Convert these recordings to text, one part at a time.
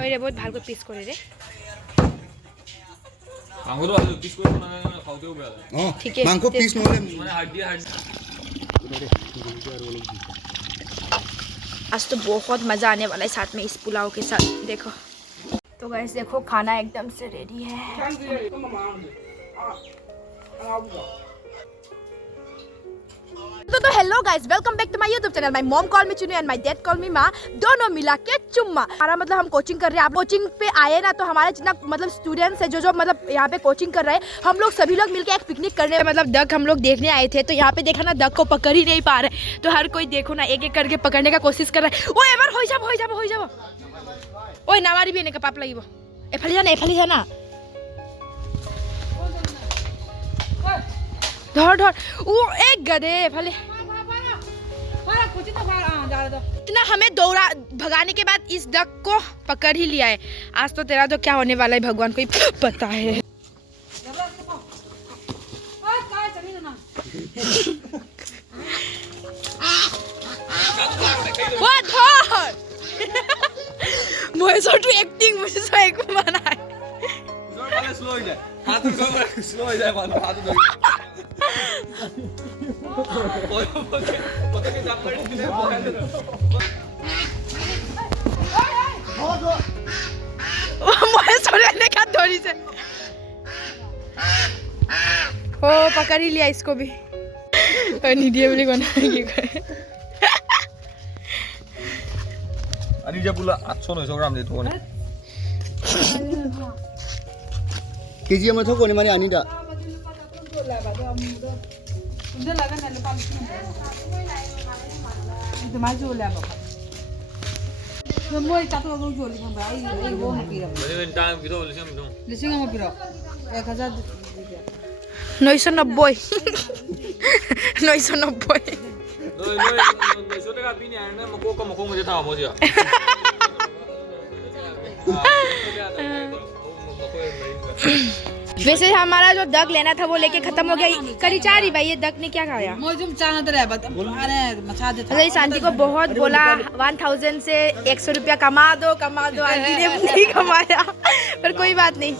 ওইরে বহুত ভালকৈ পিস করে রে মাংসটো ভালো পিস করে না খাওতেও বেয়া ঠিক আছে মাংস পিস নহলে মানে হাড়ি आज तो बहुत मज़ा आने वाला है साथ में इस पुलाव के साथ। देखो तो गाइस देखो खाना एकदम से रेडी है। तो hello guys, welcome back to my YouTube channel. My mom call me Chunu and my dad call me माँ, दोनों मिला के चुम्मा। हमारा मतलब हम कोचिंग कर रहे हैं। आप कोचिंग पे आए ना, तो हमारे जितना मतलब स्टूडेंट्स है जो मतलब यहाँ पे कोचिंग कर रहे हैं, हम लोग सभी लोग मिलके एक पिकनिक करने मतलब डक हम लोग देखने आए थे। तो यहाँ पे देखा ना डक को पकड़ ही नहीं पा रहे, तो हर कोई देखो ना एक एक करके पकड़ने का कोशिश कर रहा है। ओ एबार हो जाबो ओए नामारी भी का पाप লাগিব एफाली जाना धर ओ एक गधे एफाली इतना हमें दौड़ा भगाने के बाद इस डक को पकड़ ही लिया है। आज तो तेरा तो क्या होने वाला है भगवान को ही पता है। मुझे तो एक्टिंग मुझे तो एक मना है। स्लो हो जाए हाथ स्लो हो जाए मान हाथ से ओ पकड़ ही लिया इसको भी निडिया बोली बना अनिजा पुला 800-900 ग्राम दे तो ने केजी में थोको ने माने आनिदा नौशो 90 वैसे हमारा जो दक लेना था वो लेके खत्म हो गया। करी चाह रही भाई ये दक ने क्या खाया। अरे शांति को बहुत बोला 1000 से 100 रुपया कमा दो आंटी ने नहीं कमाया पर कोई बात नहीं।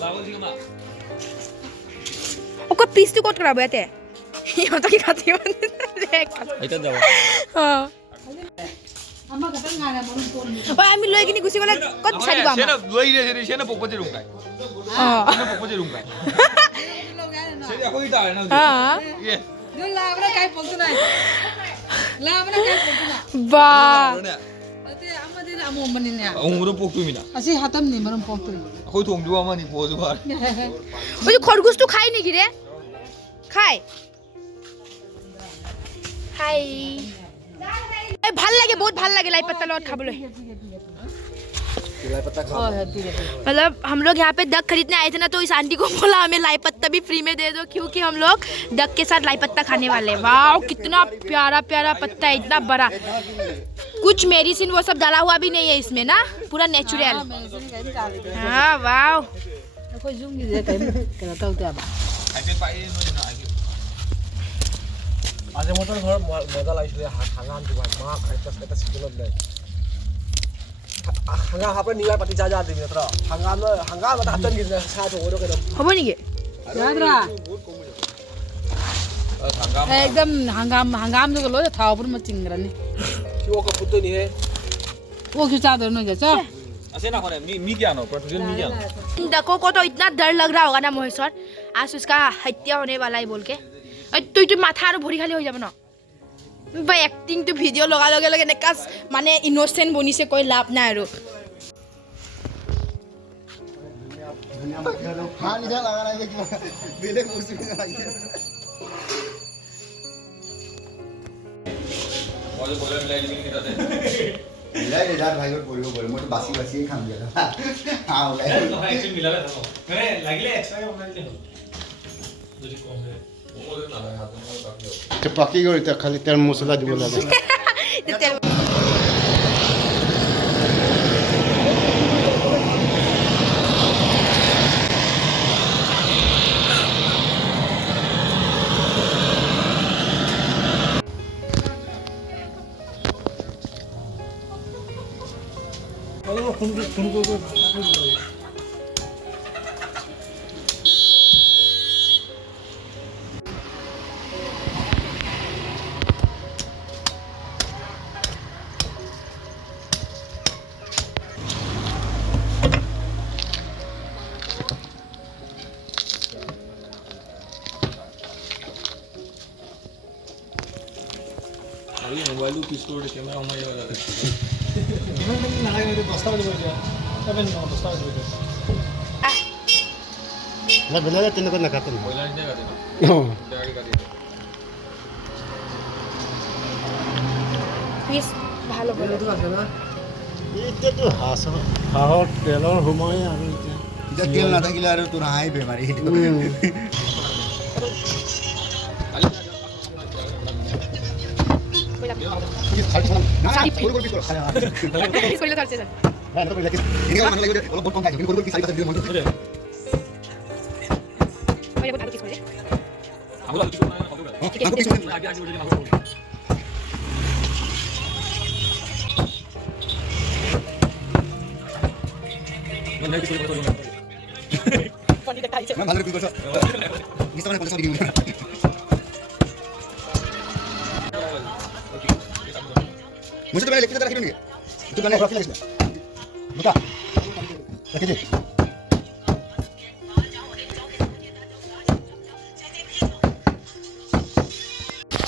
ओको पीस तो कोट करा बैठे ये तो की खाती हो हां ओए आमी लोई किनी गुसी गले कत छाडी बाम सेना लोई रे सेना पोपजे रुंगाय पोपजे रुंगाय सेना कोई ता ना हां ये जो लावरा काय पोलतो नाही लावरा काय पोलतो ना बा ते आमध्ये आमो मनिन्या उंगरो पोकतो मिना असे हातम नाही मरम पोकतो कोई थोंगजो आमानी पोजो बार ओए खरगोश तो खाई नहीं गिरे खाए हाय ভাল লাগে बहुत ভাল লাগে लाई पत्ता लौट खाबले लाई पत्ता खा मतलब हम लोग यहाँ पे दक खरीदने आए थे ना, तो इस आंटी को बोला हमें लाई पत्ता भी फ्री में दे दो क्योंकि हम लोग दक के साथ लाई पत्ता खाने वाले हैं। वाओ कितना प्यारा प्यारा पत्ता है, इतना बड़ा। कुछ मेडिसिन वो सब डाला हुआ भी नहीं है इसमें ना, पूरा नेचुरल। हाँ वाओ आज मटन घर मजा लागिছিলে हांगाम दिबाय मा खाइता सिकलत ले हांगा हापर निवा पाती जा दिबि नत्र हांगाम त हातन गिन सा थोरो केदम हबो निके यादरा एकदम हंगाम जो लो था ऊपर में चिंगरनी किओ को पुतो नि हे वो क्यों चादर न गया ऐसे ना करे मी क्या नो प्रोटेक्शन मी क्या डको को तो इतना डर लग रहा होगा ना महेश्वर, आज उसका हत्या होने वाला है बोल के। তুই মাথা আৰু ভৰি খালি হৈ যাব ন ভাই। এক্টিং তো ভিডিঅ' লগা লগে লগে এনেকা মানে ইনোসেন্ট বনিছে কৈ লাভ নাই আৰু। মিলাই দে যাত ভাইগত পৰিব পাৰে মই তো বাছি খাম দিয়া হা ওলাই একচুৱেলি মিলালে থাকো মানে লাগিলে এক্সট্ৰা বনাই দিলে হ'ল যদি কম হয় तो पकी गई तो खाली तेल मसाला দিব লাগে মোবাইলটো পিছ কৰি কেমেৰা সোমাই যাব বেলেগে তেনেকৈ নাকাটে ন। ব্ৰইলাৰ নিচিনা কাটে ন অঁ বেয়াকৈ কাটে পিস ভালো করে এতিয়াতো হাঁহৰ তেলৰ সময় আৰু এতিয়া তেল নাথাকিলে আৰু তোৰ হাঁহে বেমাৰী मुझे तो मैंने लेके रखी नहीं तो मैंने रखी लगी बता रखी दे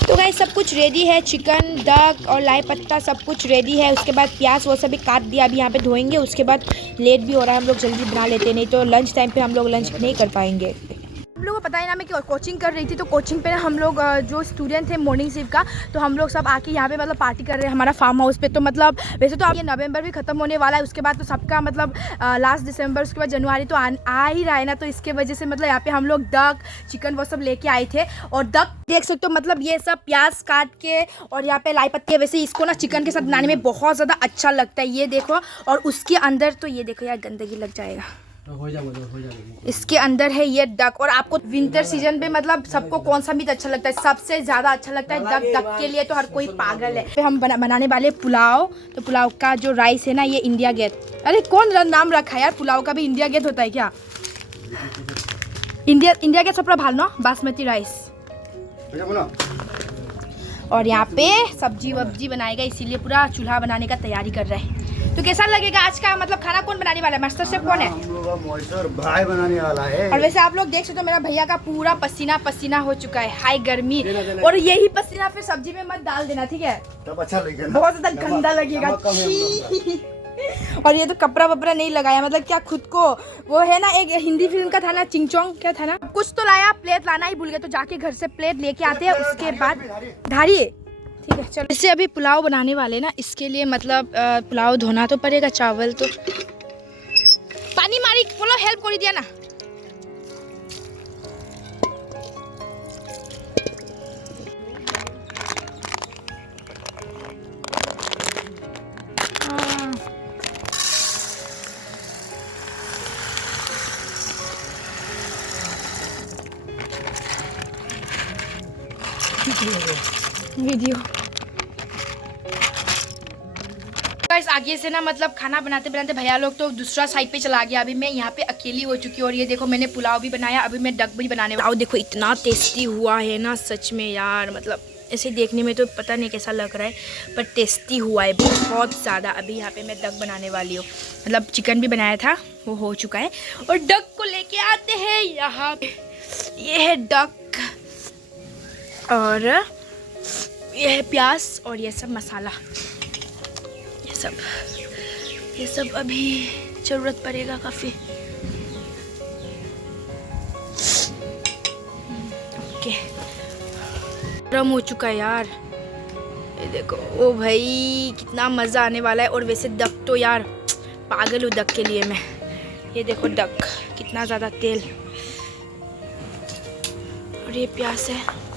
तो गाइस सब कुछ रेडी है, चिकन, डक और लाई पत्ता सब कुछ रेडी है। उसके बाद प्याज वो सब भी काट दिया, अभी यहाँ पे धोएंगे। उसके बाद लेट भी हो रहा है, हम लोग जल्दी बना लेते हैं, नहीं तो लंच टाइम पे हम लोग लंच नहीं कर पाएंगे। हम लोगों को पता है ना, मैं कि कोचिंग कर रही थी, तो कोचिंग पे ना हम लोग जो स्टूडेंट थे मॉर्निंग शिफ्ट का, तो हम लोग सब आके यहाँ पे मतलब पार्टी कर रहे हैं हमारा फार्म हाउस पे। तो मतलब वैसे तो अब ये नवंबर भी ख़त्म होने वाला है, उसके बाद तो सबका मतलब लास्ट दिसंबर, उसके बाद जनवरी तो आ ही रहा है ना, तो इसके वजह से मतलब यहाँ पे हम लोग डक, चिकन वो सब लेके आए थे। और डक देख सकते हो, मतलब ये सब प्याज काट के और यहाँ पे लाई पत्ती, वैसे इसको ना चिकन के साथ बनाने में बहुत ज़्यादा अच्छा लगता है, ये देखो। और उसके अंदर तो ये देखो यार, गंदगी लग जाएगा। हो जाएगा। इसके अंदर है ये डक। और आपको विंटर सीजन पे मतलब सबको कौन सा मीट अच्छा लगता है? सबसे ज़्यादा अच्छा लगता है डक। डक के लिए तो हर कोई पागल है। फिर हम बनाने वाले पुलाव। तो पुलाव का जो राइस है ना, ये इंडिया गेट। अरे कौन नाम रखा है यार, पुलाव का भी इंडिया गेट होता है क्या? इंडिया गेट सब भाल ना बासमती राइस। और यहाँ पे सब्जी वब्जी बनाएगा, इसीलिए पूरा चूल्हा बनाने का तैयारी कर रहे हैं। तो कैसा लगेगा आज का मतलब खाना? कौन बनाने वाला है? मास्टर शेफ कौन है? हम लोग का मॉइस्चर भाई बनाने वाला है। और वैसे आप लोग देख सकते हो, मेरा भैया का पूरा पसीना पसीना हो चुका है, हाई गर्मी। और यही पसीना फिर सब्जी में मत डाल देना, ठीक है? तब अच्छा लगेगा, बहुत ज्यादा गंदा लगेगा। और ये तो कपड़ा वपड़ा नहीं लगाया, मतलब क्या खुद को वो है ना, एक हिंदी फिल्म का था ना, चिंगचोंग क्या था ना, कुछ तो लाया। प्लेट लाना ही भूल गए, तो जाके घर से प्लेट लेके आते हैं। उसके बाद धारिए, ठीक है चलो। इससे अभी पुलाव बनाने वाले ना, इसके लिए मतलब पुलाव धोना तो पड़ेगा। चावल तो पानी मारी बोलो, हेल्प कर दिया ना। वीडियो गाइस, आगे से ना मतलब खाना बनाते बनाते भैया लोग तो दूसरा साइड पे चला गया। अभी मैं यहाँ पे अकेली हो चुकी हूँ। और ये देखो, मैंने पुलाव भी बनाया, अभी मैं डक भी बनाने वाला हूँ। देखो इतना टेस्टी हुआ है ना, सच में यार, मतलब ऐसे देखने में तो पता नहीं कैसा लग रहा है, पर टेस्टी हुआ है बहुत ज़्यादा। अभी यहाँ पे मैं डक बनाने वाली हूँ, मतलब चिकन भी बनाया था, वो हो चुका है। और डक को लेके आते हैं यहाँ पे। ये है डक, और ये है प्याज, और ये सब मसाला, ये सब अभी ज़रूरत पड़ेगा काफ़ी। ओके, गरम हो चुका है यार, ये देखो। ओ भाई कितना मज़ा आने वाला है। और वैसे डक तो यार पागल हूँ डक के लिए मैं। ये देखो डक, कितना ज़्यादा तेल, और ये प्याज है।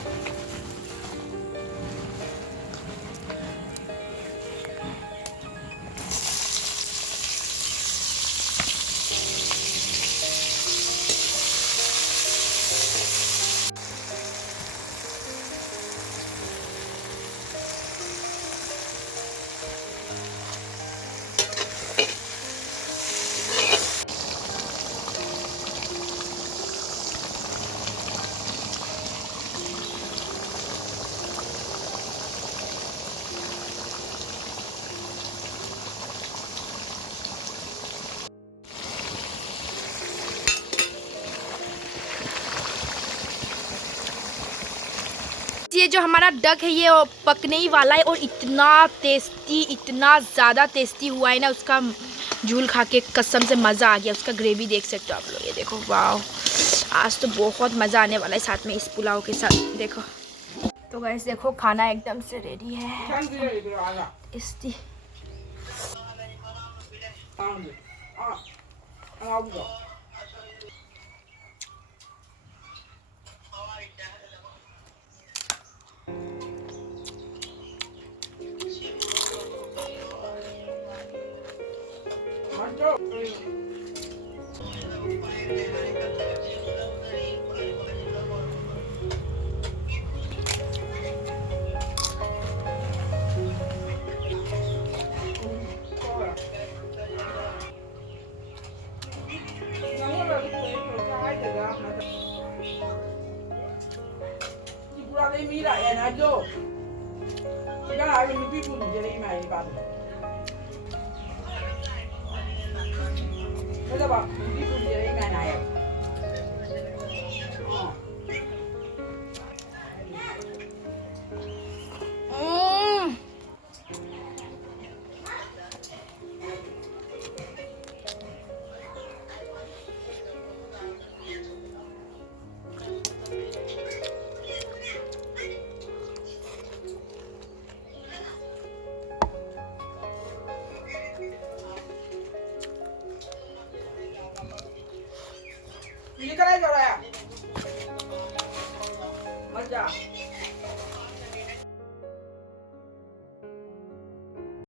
ये जो हमारा डक है ये पकने ही वाला है और इतना ज़्यादा टेस्टी हुआ है ना, उसका झूल खा के कसम से मज़ा आ गया। उसका ग्रेवी देख सकते हो आप लोग, ये देखो वाह, आज तो बहुत मज़ा आने वाला है साथ में इस पुलाव के साथ। देखो तो गाइस देखो खाना एकदम से रेडी है, tasty. mi lại là vô cái lại mình cái buồn gì đây mày bạn bây giờ bảo